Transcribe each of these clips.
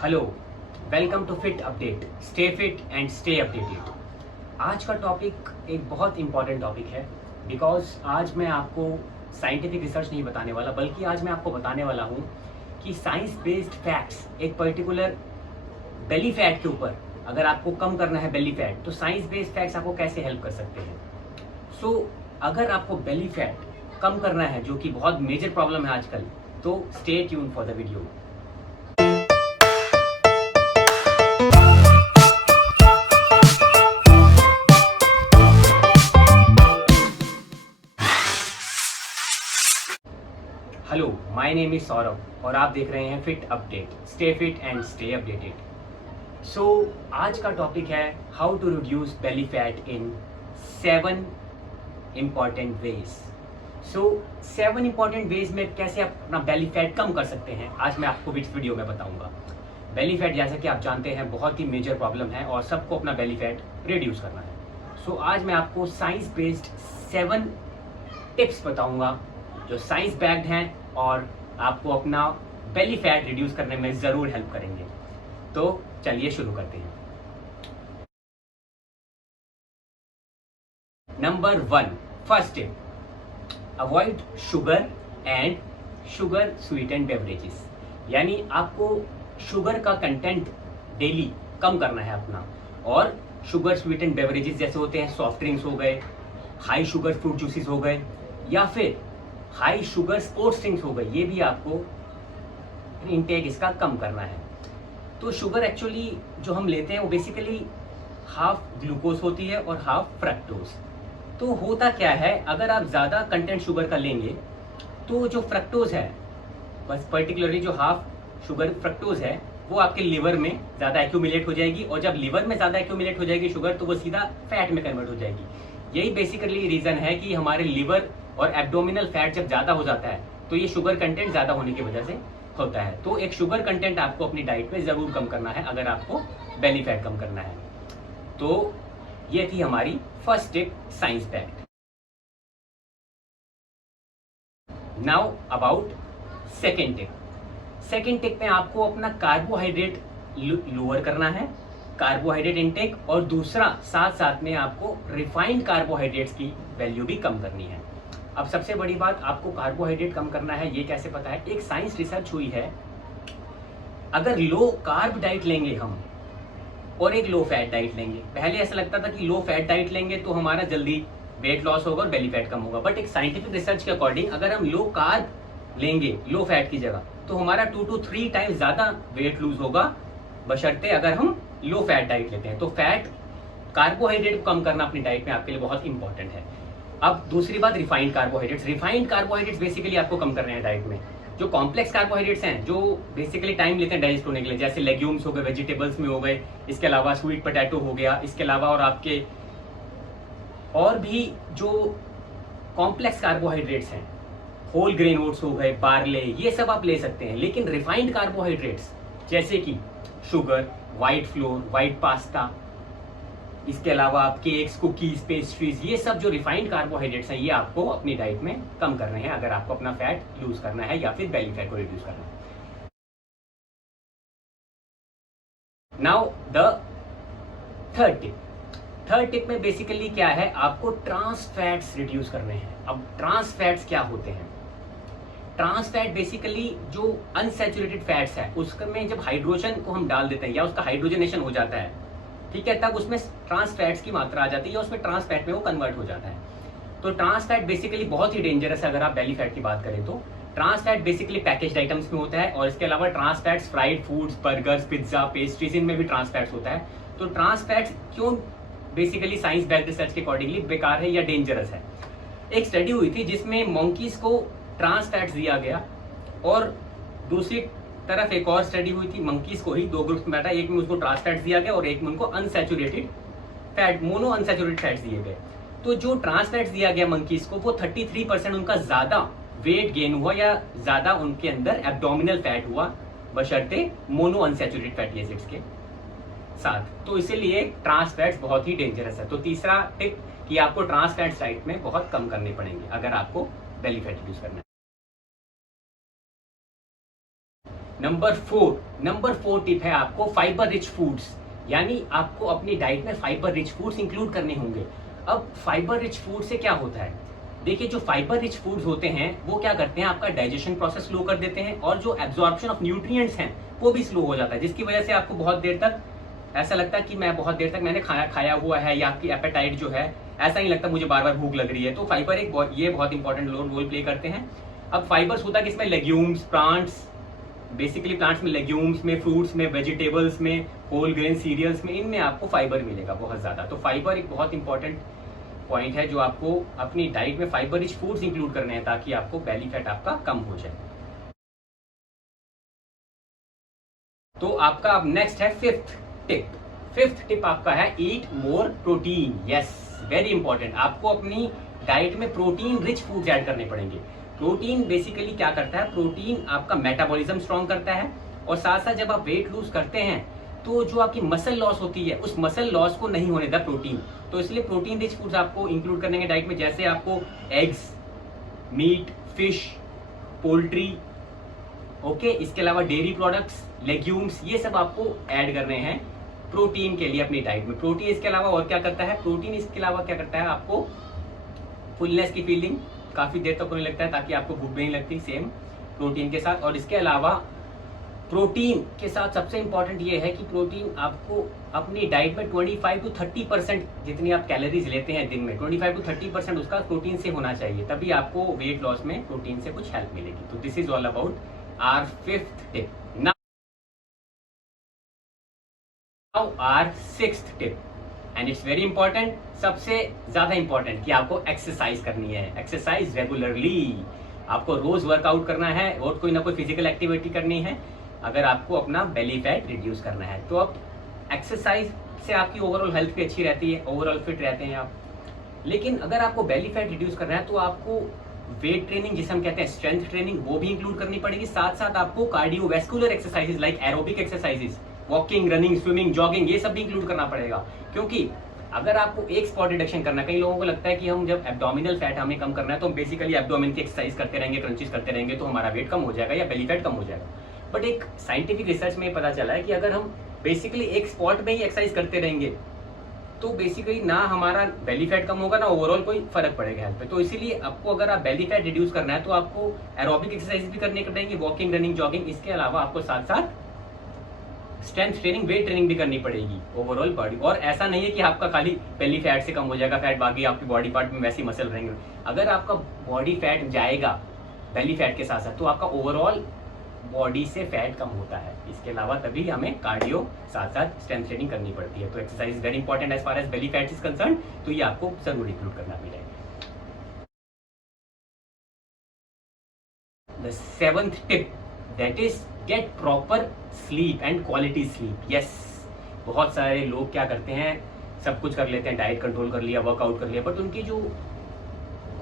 Hello, welcome to fit update. Stay fit and stay updated. आज का topic एक बहुत इंपॉर्टेंट टॉपिक है बिकॉज आज मैं आपको साइंटिफिक रिसर्च नहीं बताने वाला, बल्कि आज मैं आपको बताने वाला हूँ कि साइंस बेस्ड फैक्ट्स एक पर्टिकुलर बेली फैट के ऊपर, अगर आपको कम करना है बेली फैट, तो साइंस बेस्ड फैक्ट्स आपको कैसे हेल्प कर सकते हैं। सो अगर आपको बेली फैट कम करना है, जो कि बहुत मेजर प्रॉब्लम है आजकल, तो stay tune for the video. Hello, my name is Saurabh और आप देख रहे हैं fit update. Stay fit and stay updated. So आज का टॉपिक है how to reduce belly fat in 7 important ways. So 7 important ways में कैसे आप अपना बेली फैट कम कर सकते हैं, आज मैं आपको इस वीडियो में बताऊंगा। बेली फैट, जैसा कि आप जानते हैं, बहुत ही मेजर प्रॉब्लम है और सबको अपना बेली फैट रिड्यूस करना है। सो आज मैं आपको साइंस बेस्ड 7 टिप्स बताऊंगा जो साइंस बैक्ड हैं और आपको अपना बेली फैट रिड्यूस करने में जरूर हेल्प करेंगे। तो चलिए शुरू करते हैं। Number 1, first tip, avoid sugar and sugar sweetened beverages. यानी आपको शुगर का कंटेंट डेली कम करना है अपना, और शुगर स्वीटेंड बेवरेजेस जैसे होते हैं सॉफ्ट ड्रिंक्स हो गए, हाई शुगर फ्रूट जूसेस हो गए, या फिर हाई शुगर स्पोर्ट्स ड्रिंक्स हो गए, ये भी आपको इनटेक इसका कम करना है। तो शुगर एक्चुअली जो हम लेते हैं वो बेसिकली हाफ ग्लूकोज होती है और हाफ फ्रक्टोज। तो होता क्या है, अगर आप ज़्यादा कंटेंट शुगर का लेंगे तो जो फ्रक्टोज है, बस पर्टिकुलरली जो हाफ शुगर फ्रक्टोज है, वो आपके लिवर में ज़्यादा एक्यूमुलेट हो जाएगी, और जब लिवर में ज़्यादा एक्यूमुलेट हो जाएगी शुगर, तो वो सीधा फैट में कन्वर्ट हो जाएगी। यही बेसिकली रीज़न है कि हमारे लिवर और एब्डोमिनल फैट जब ज़्यादा हो जाता है तो ये शुगर कंटेंट ज़्यादा होने की वजह से होता है। तो एक शुगर कंटेंट आपको अपनी डाइट में ज़रूर कम करना है अगर आपको बेली फैट कम करना है। तो ये थी हमारी first tip, science backed. Now about second tip. Second tip में आपको अपना कार्बोहाइड्रेट लोअर करना है, कार्बोहाइड्रेट इनटेक, और दूसरा साथ साथ में आपको रिफाइंड कार्बोहाइड्रेट्स की वैल्यू भी कम करनी है। अब सबसे बड़ी बात, आपको कार्बोहाइड्रेट कम करना है, ये कैसे पता है? एक साइंस रिसर्च हुई है, अगर लो कार्ब डाइट लेंगे हम और एक लो फैट डाइट लेंगे, पहले ऐसा लगता था कि लो फैट डाइट लेंगे तो हमारा जल्दी वेट लॉस होगा और बेली फैट कम होगा, बट एक साइंटिफिक रिसर्च के अकॉर्डिंग अगर हम लो कार्ब लेंगे लो फैट की जगह, तो हमारा 2 to 3 टाइम्स ज्यादा वेट लूज होगा, बशर्ते अगर हम लो फैट डाइट लेते हैं। तो फैट, कार्बोहाइड्रेट कम करना अपनी डाइट में आपके लिए बहुत इंपॉर्टेंट है। अब दूसरी बात, refined carbohydrates. Refined carbohydrates basically आपको कम करने हैं डाइट में। जो कॉम्प्लेक्स कार्बोहाइड्रेट्स हैं, जो बेसिकली टाइम लेते हैं डाइजेस्ट होने के लिए, जैसे लेग्यूम्स हो गए, वेजिटेबल्स में हो गए, इसके अलावा स्वीट पोटैटो हो गया, इसके अलावा और आपके और भी जो कॉम्प्लेक्स कार्बोहाइड्रेट्स हैं, होल ग्रेन ओट्स हो गए, बार्ले, ये सब आप ले सकते हैं। लेकिन रिफाइंड कार्बोहाइड्रेट्स जैसे कि sugar, white floor, white pasta, इसके अलावा आप केक्स, कुकीज, पेस्ट्रीज, ये सब जो रिफाइंड कार्बोहाइड्रेट्स हैं, ये आपको अपनी डाइट में कम करने हैं अगर आपको अपना फैट लूज करना है या फिर बेली फैट को रिड्यूस करना है। Now the third tip. Third tip में बेसिकली क्या है, आपको ट्रांस फैट्स रिड्यूस करने हैं। अब ट्रांस फैट्स क्या होते हैं? ट्रांस फैट बेसिकली जो अनसैचुरेटेड फैट्स है, उसमें जब हाइड्रोजन को हम डाल देते हैं या उसका हाइड्रोजनेशन हो जाता है, ठीक है, तब उसमें ट्रांस फैट्स की मात्रा आ जाती है या उसमें ट्रांस फैट में वो कन्वर्ट हो जाता है। तो ट्रांस फैट बेसिकली बहुत ही डेंजरस है अगर आप बेली फैट की बात करें तो। Trans fat basically packaged items में होता है, और इसके अलावा trans fats fried foods, burgers, pizza, pastries, इनमें भी ट्रांस फैट्स होता है। तो ट्रांस फैट्स क्यों बेसिकली साइंस बैक्ड रिसर्च के अकॉर्डिंगली बेकार है या डेंजरस है? एक स्टडी हुई थी जिसमें मंकीज को ट्रांस फैट्स दिया गया, और दूसरी तरफ एक और स्टडी हुई थी, मंकीज को ही 2 ग्रुप्स में बांटा, एक में उसको ट्रांस फैट्स दिया गया और एक में उनको unsaturated fat, mono unsaturated fats दिए गए। तो जो ट्रांस फैट्स दिया गया मंकीज को, वो 33% उनका ज्यादा वेट गेन हुआ या ज्यादा उनके अंदर एब्डोमिनल फैट हुआ, बशर्ते मोनो अनसैचुरेटेड फैटी एसिड्स के साथ। तो इसीलिए ट्रांस फैट्स बहुत ही डेंजरस है। तो तीसरा टिप कि आपको ट्रांस फैट्स डाइट में बहुत कम करने पड़ेंगे अगर आपको बेली फैट रिड्यूस करना है। नंबर 4 टिप है आपको फाइबर रिच फूड्स, यानी आपको अपनी डाइट में फाइबर रिच फूड्स इंक्लूड करने होंगे। अब फाइबर रिच फूड से क्या होता है, देखिए जो फाइबर रिच फूड्स होते हैं वो क्या करते हैं, आपका डाइजेशन प्रोसेस स्लो कर देते हैं और जो एब्जॉर्प्शन ऑफ न्यूट्रिएंट्स हैं वो भी स्लो हो जाता है, जिसकी वजह से आपको बहुत देर तक ऐसा लगता है कि मैं बहुत देर तक मैंने खाया हुआ है, या आपकी एपेटाइट जो है ऐसा नहीं लगता मुझे बार बार भूख लग रही है। तो फाइबर ये बहुत इंपॉर्टेंट रोल प्ले करते हैं। अब फाइबर्स होता है किसमें, लेग्यूम्स, प्लांट्स, बेसिकली प्लांट्स में, लेग्यूम्स में, फ्रूट्स में, वेजिटेबल्स में, होल ग्रेन सीरियल्स में, इनमें आपको फाइबर मिलेगा बहुत ज्यादा। तो फाइबर एक बहुत इंपॉर्टेंट पॉइंट है जो आपको अपनी डाइट में फाइबर रिच फूड्स इंक्लूड करने हैं ताकि आपको बेली फैट आपका कम हो जाए। तो आपका अब नेक्स्ट है फिफ्थ टिप आपका है eat more protein. Yes, very important, आपको अपनी डाइट में प्रोटीन रिच फूड्स ऐड करने पड़ेंगे। प्रोटीन बेसिकली क्या करता है, प्रोटीन आपका मेटाबॉलिज्म स्ट्रॉन्ग करता है और साथ साथ जब आप वेट लूज करते हैं तो जो आपकी मसल लॉस होती है उस मसल लॉस को नहीं होने देता प्रोटीन। तो इसलिए प्रोटीन रिच फूड्स आपको इंक्लूड करने के डाइट में, जैसे आपको eggs, meat, fish, poultry, okay, इसके अलावा डेयरी प्रोडक्ट्स, लेग्यूम्स, ये सब आपको ऐड करने हैं प्रोटीन के लिए अपनी डाइट में। प्रोटीन इसके अलावा और क्या करता है, प्रोटीन इसके अलावा क्या करता है, आपको फुलनेस की फीलिंग काफी देर तक होने लगता है ताकि आपको भूख भी नहीं लगती, सेम प्रोटीन के साथ। और इसके अलावा प्रोटीन के साथ सबसे इंपॉर्टेंट ये है कि प्रोटीन आपको अपनी डाइट में 25 to 30% जितनी आप कैलोरीज लेते हैं दिन में, 25 to 30% उसका प्रोटीन से होना चाहिए, तभी आपको वेट लॉस में प्रोटीन से कुछ हेल्प मिलेगी। तो this is all about our fifth tip. Now our sixth tip, and it's very important, सबसे ज्यादा इंपॉर्टेंट, कि आपको एक्सरसाइज करनी है। एक्सरसाइज रेगुलरली, आपको रोज वर्कआउट करना है और कोई ना कोई फिजिकल एक्टिविटी करनी है अगर आपको अपना बेली फैट रिड्यूस करना है। तो अब एक्सरसाइज से आपकी ओवरऑल हेल्थ भी अच्छी रहती है, ओवरऑल फिट रहते हैं आप। लेकिन अगर आपको बेली फैट रिड्यूस करना है तो आपको वेट ट्रेनिंग, जिसे हम कहते हैं स्ट्रेंथ ट्रेनिंग, वो भी इंक्लूड करनी पड़ेगी। साथ साथ आपको cardiovascular exercises like aerobic exercises, walking, running, swimming, jogging, ये सब भी इंक्लूड करना पड़ेगा। क्योंकि अगर आपको एक स्पॉट रिडक्शन करना है, कई लोगों को लगता है कि हम जब एब्डोमिनल फैट हमें कम करना है तो हम बेसिकली एब्डोमिन की एक्सरसाइज करते रहेंगे, क्रंचेस करते रहेंगे तो हमारा वेट कम हो जाएगा या बेली फैट कम हो जाएगा। बट एक साइंटिफिक रिसर्च में पता चला है कि अगर हम बेसिकली एक स्पॉट में ही एक्सरसाइज करते रहेंगे तो बेसिकली ना हमारा बेली फैट कम होगा ना ओवरऑल कोई फर्क पड़ेगा हेल्थ पे। तो इसीलिए आपको अगर आप बेली फैट रिड्यूस करना है तो आपको एरोबिक एक्सरसाइज भी करनी पड़ेंगी, वॉकिंग, रनिंग, जॉगिंग। इसके अलावा आपको साथ साथ स्ट्रेंथ ट्रेनिंग, वेट ट्रेनिंग भी करनी पड़ेगी ओवरऑल बॉडी। और ऐसा नहीं है कि आपका खाली बेली फैट से कम हो जाएगा फैट, बाकी आपकी बॉडी पार्ट में वैसी मसल रहेंगे। अगर आपका बॉडी फैट जाएगा बेली फैट के साथ साथ तो आपका ओवरऑल बॉडी से फैट कम होता है। इसके अलावा तभी हमें कार्डियो साथ साथ स्ट्रेंथ ट्रेनिंग करनी पड़ती है। तो exercise is very important as far as belly fat is concern, तो ये आपको जरूर इंक्लूड करना मिलेगा। The seventh tip, that is get proper sleep and quality sleep. Yes, बहुत सारे लोग क्या करते हैं, सब कुछ कर लेते हैं, डाइट कंट्रोल कर लिया, वर्कआउट कर लिया, बट उनकी जो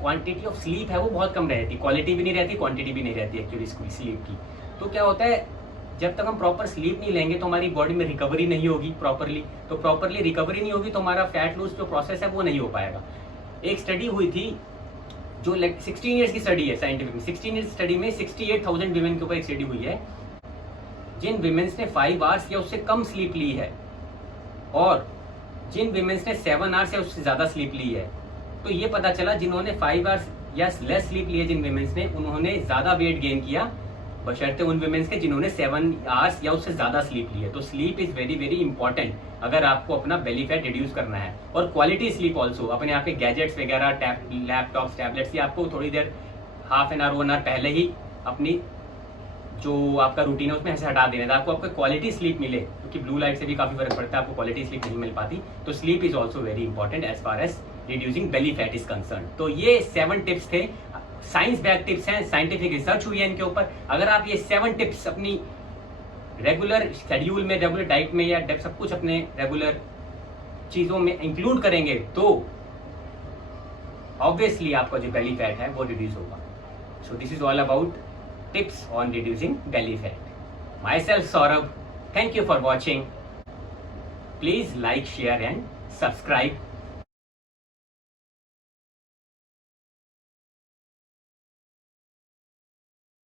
क्वांटिटी ऑफ स्लीप है वो बहुत कम रहती, क्वालिटी भी नहीं रहती, क्वांटिटी भी नहीं रहती एक्चुअली स्लीप की। तो क्या होता है, जब तक हम प्रॉपर स्लीप नहीं लेंगे तो हमारी बॉडी में रिकवरी नहीं होगी प्रॉपरली, तो प्रॉपरली रिकवरी नहीं होगी तो हमारा फैट लॉस जो प्रोसेस है वो नहीं हो पाएगा। एक स्टडी हुई थी जो 16 ईयर्स की स्टडी है, साइंटिफिक में 16 ईयर्स स्टडी में 68,000 विमेन के ऊपर एक स्टडी हुई है, जिन विमेन्स ने 5 आवर्स या उससे कम स्लीप ली है और जिन विमेन्स ने 7 आवर्स या उससे ज्यादा स्लीप ली है। तो ये पता चला जिन्होंने 5 आवर्स या लेस स्लीप ली है जिन विमेन्स ने, उन्होंने ज्यादा वेट गेन किया बशर्ते उन विमेन्स के जिन्होंने 7 आवर्स या उससे ज्यादा स्लीप ली है। तो sleep is very very important अगर आपको अपना बेली फैट रिड्यूस करना है। और क्वालिटी स्लीप ऑल्सो, अपने आपके गैजेट्स वगैरह, लैपटॉप्स, टैबलेट्स, ये आपको थोड़ी देर, हाफ एन आवर, 1 आवर पहले ही अपनी जो आपका रूटीन है उसमें ऐसे हटा देना था, आपको क्वालिटी स्लीप मिले, क्योंकि ब्लू लाइट से भी काफी फर्क पड़ता है, आपको क्वालिटी स्लीप नहीं मिल पाती। तो sleep is also very important as far as reducing belly fat is concern. तो ये 7 टिप्स थे, साइंस बैक टिप्स हैं, साइंटिफिक रिसर्च हुई है इनके ऊपर। अगर आप ये 7 टिप्स अपनी रेगुलर शेड्यूल में, रेगुलर डाइट में या सब कुछ अपने रेगुलर चीजों में इंक्लूड करेंगे तो ऑब्वियसली आपका जो बेली फैट है वो रिड्यूस होगा। So this is all about tips on reducing belly fat. Myself Saurabh, thank you for watching. Please like, share and subscribe